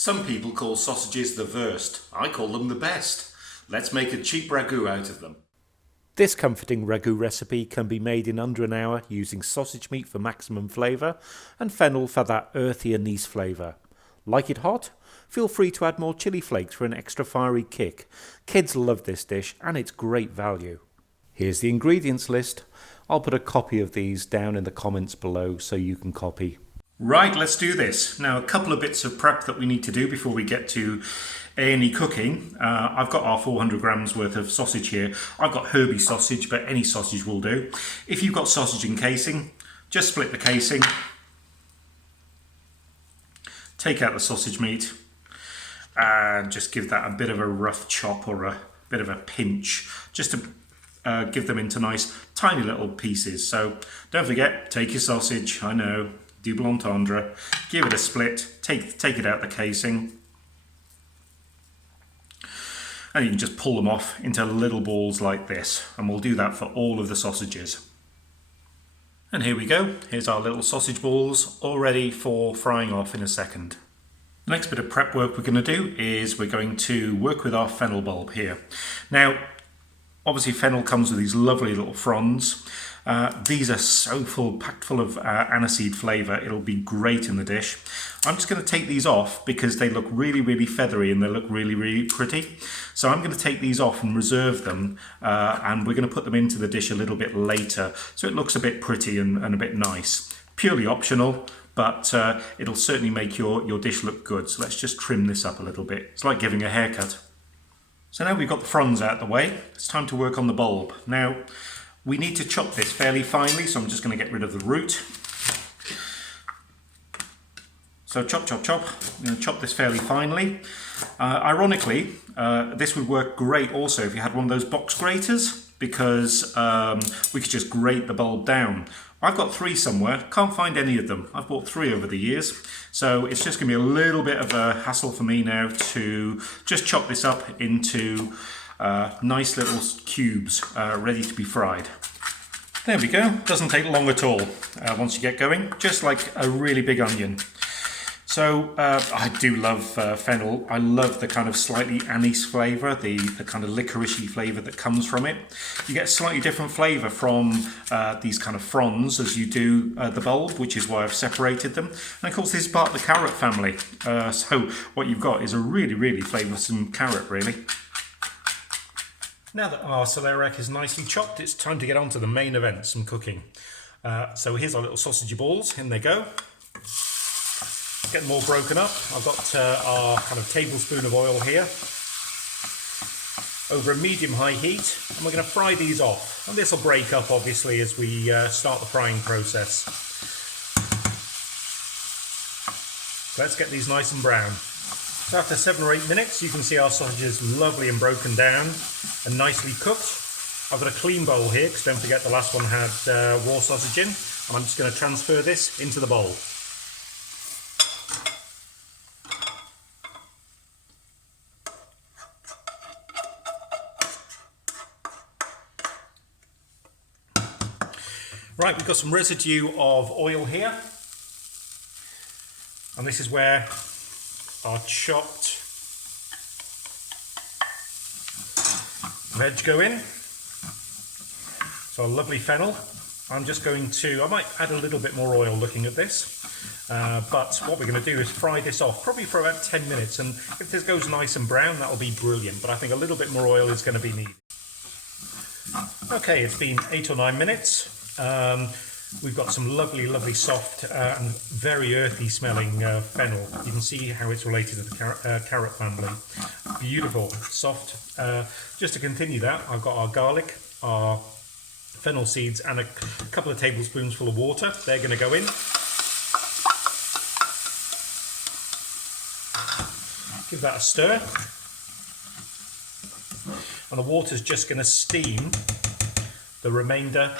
Some people call sausages the worst. I call them the best. Let's make a cheap ragu out of them. This comforting ragu recipe can be made in under an hour using sausage meat for maximum flavour and fennel for that earthy anise flavour. Like it hot? Feel free to add more chilli flakes for an extra fiery kick. Kids love this dish and it's great value. Here's the ingredients list. I'll put a copy of these down in the comments below so you can copy. Right, let's do this. Now, a couple of bits of prep that we need to do before we get to any cooking. I've got our 400 grams worth of sausage here. I've got herby sausage, but any sausage will do. If you've got sausage in casing, just split the casing, take out the sausage meat, and just give that a bit of a rough chop or a bit of a pinch, just to give them into nice tiny little pieces. So don't forget, take your sausage, I know, double entendre, give it a split, take it out the casing, and you can just pull them off into little balls like this, and we'll do that for all of the sausages. And here we go, here's our little sausage balls all ready for frying off in a second. The next bit of prep work we're going to do is we're going to work with our fennel bulb here. Now, obviously fennel comes with these lovely little fronds. These are so packed full of aniseed flavour, it'll be great in the dish. I'm just going to take these off because they look really, really feathery and they look really, really pretty. So I'm going to take these off and reserve them, and we're going to put them into the dish a little bit later so it looks a bit pretty and a bit nice. Purely optional, but it'll certainly make your dish look good. So let's just trim this up a little bit. It's like giving a haircut. So now we've got the fronds out of the way, it's time to work on the bulb. Now, we need to chop this fairly finely, so I'm just going to get rid of the root. So chop, chop, chop. I'm going to chop this fairly finely. Ironically, this would work great also if you had one of those box graters, because we could just grate the bulb down. I've got 3 somewhere, can't find any of them. I've bought 3 over the years, so it's just going to be a little bit of a hassle for me now to just chop this up into nice little cubes ready to be fried. There we go, doesn't take long at all once you get going, just like a really big onion. So I do love fennel. I love the kind of slightly anise flavour, the kind of licoricey flavour that comes from it. You get a slightly different flavour from these kind of fronds as you do the bulb, which is why I've separated them. And of course this is part of the carrot family. So what you've got is a really, really flavoursome carrot, really. Now that our celeriac is nicely chopped, it's time to get on to the main event, some cooking. So here's our little sausage balls, in they go. Get them all broken up. I've got our kind of tablespoon of oil here over a medium-high heat, and we're going to fry these off. And this will break up obviously as we start the frying process. So let's get these nice and brown. So after 7 or 8 minutes, you can see our sausages lovely and broken down and nicely cooked. I've got a clean bowl here, because don't forget the last one had raw sausage in, and I'm just going to transfer this into the bowl. Right, we've got some residue of oil here, and this is where our chopped veg go in. So a lovely fennel. I'm just going to, I might add a little bit more oil looking at this, but what we're going to do is fry this off, probably for about 10 minutes, and if this goes nice and brown, that'll be brilliant, but I think a little bit more oil is going to be needed. Okay, it's been 8 or 9 minutes. We've got some lovely, lovely soft and very earthy smelling fennel. You can see how it's related to the carrot family. Beautiful, soft. Just to continue that, I've got our garlic, our fennel seeds, and a couple of tablespoons full of water. They're going to go in. Give that a stir. And the water's just going to steam the remainder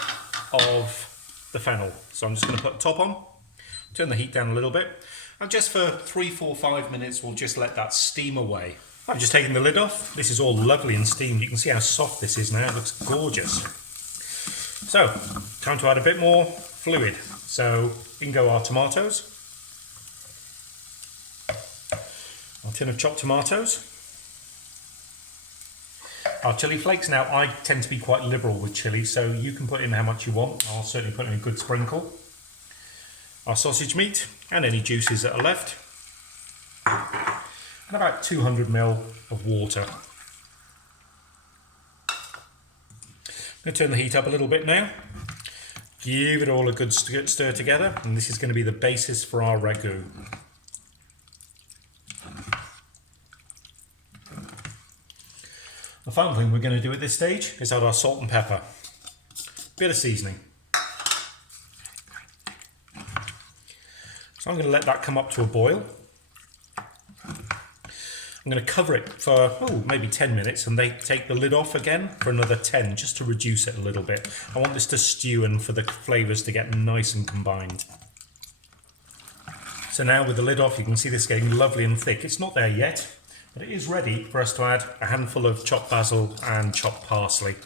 of the fennel. So I'm just going to put the top on, turn the heat down a little bit, and just for 3, 4, 5 minutes we'll just let that steam away. I've just taken the lid off. This is all lovely and steamed. You can see how soft this is now. It looks gorgeous. So, time to add a bit more fluid. So, in go our tomatoes. tin of chopped tomatoes. Our chili flakes. Now, I tend to be quite liberal with chili, so you can put in how much you want. I'll certainly put in a good sprinkle. Our sausage meat and any juices that are left. And about 200 ml of water. I'm going to turn the heat up a little bit now. Give it all a good stir together, and this is going to be the basis for our ragu. The final thing we're going to do at this stage is add our salt and pepper. Bit of seasoning. So I'm going to let that come up to a boil. I'm going to cover it for maybe 10 minutes and then take the lid off again for another 10 just to reduce it a little bit. I want this to stew and for the flavours to get nice and combined. So now with the lid off, you can see this getting lovely and thick. It's not there yet, but it is ready for us to add a handful of chopped basil and chopped parsley.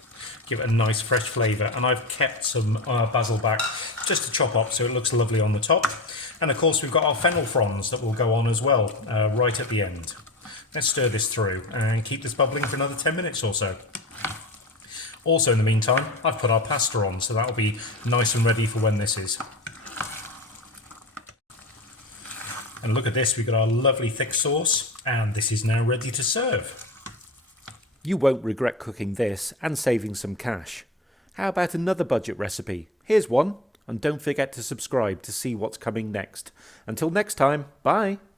Give it a nice fresh flavour, and I've kept some basil back just to chop up so it looks lovely on the top. And of course we've got our fennel fronds that will go on as well right at the end. Let's stir this through and keep this bubbling for another 10 minutes or so. Also in the meantime, I've put our pasta on, so that'll be nice and ready for when this is. And look at this, we've got our lovely thick sauce, and this is now ready to serve. You won't regret cooking this and saving some cash. How about another budget recipe? Here's one, and don't forget to subscribe to see what's coming next. Until next time, bye!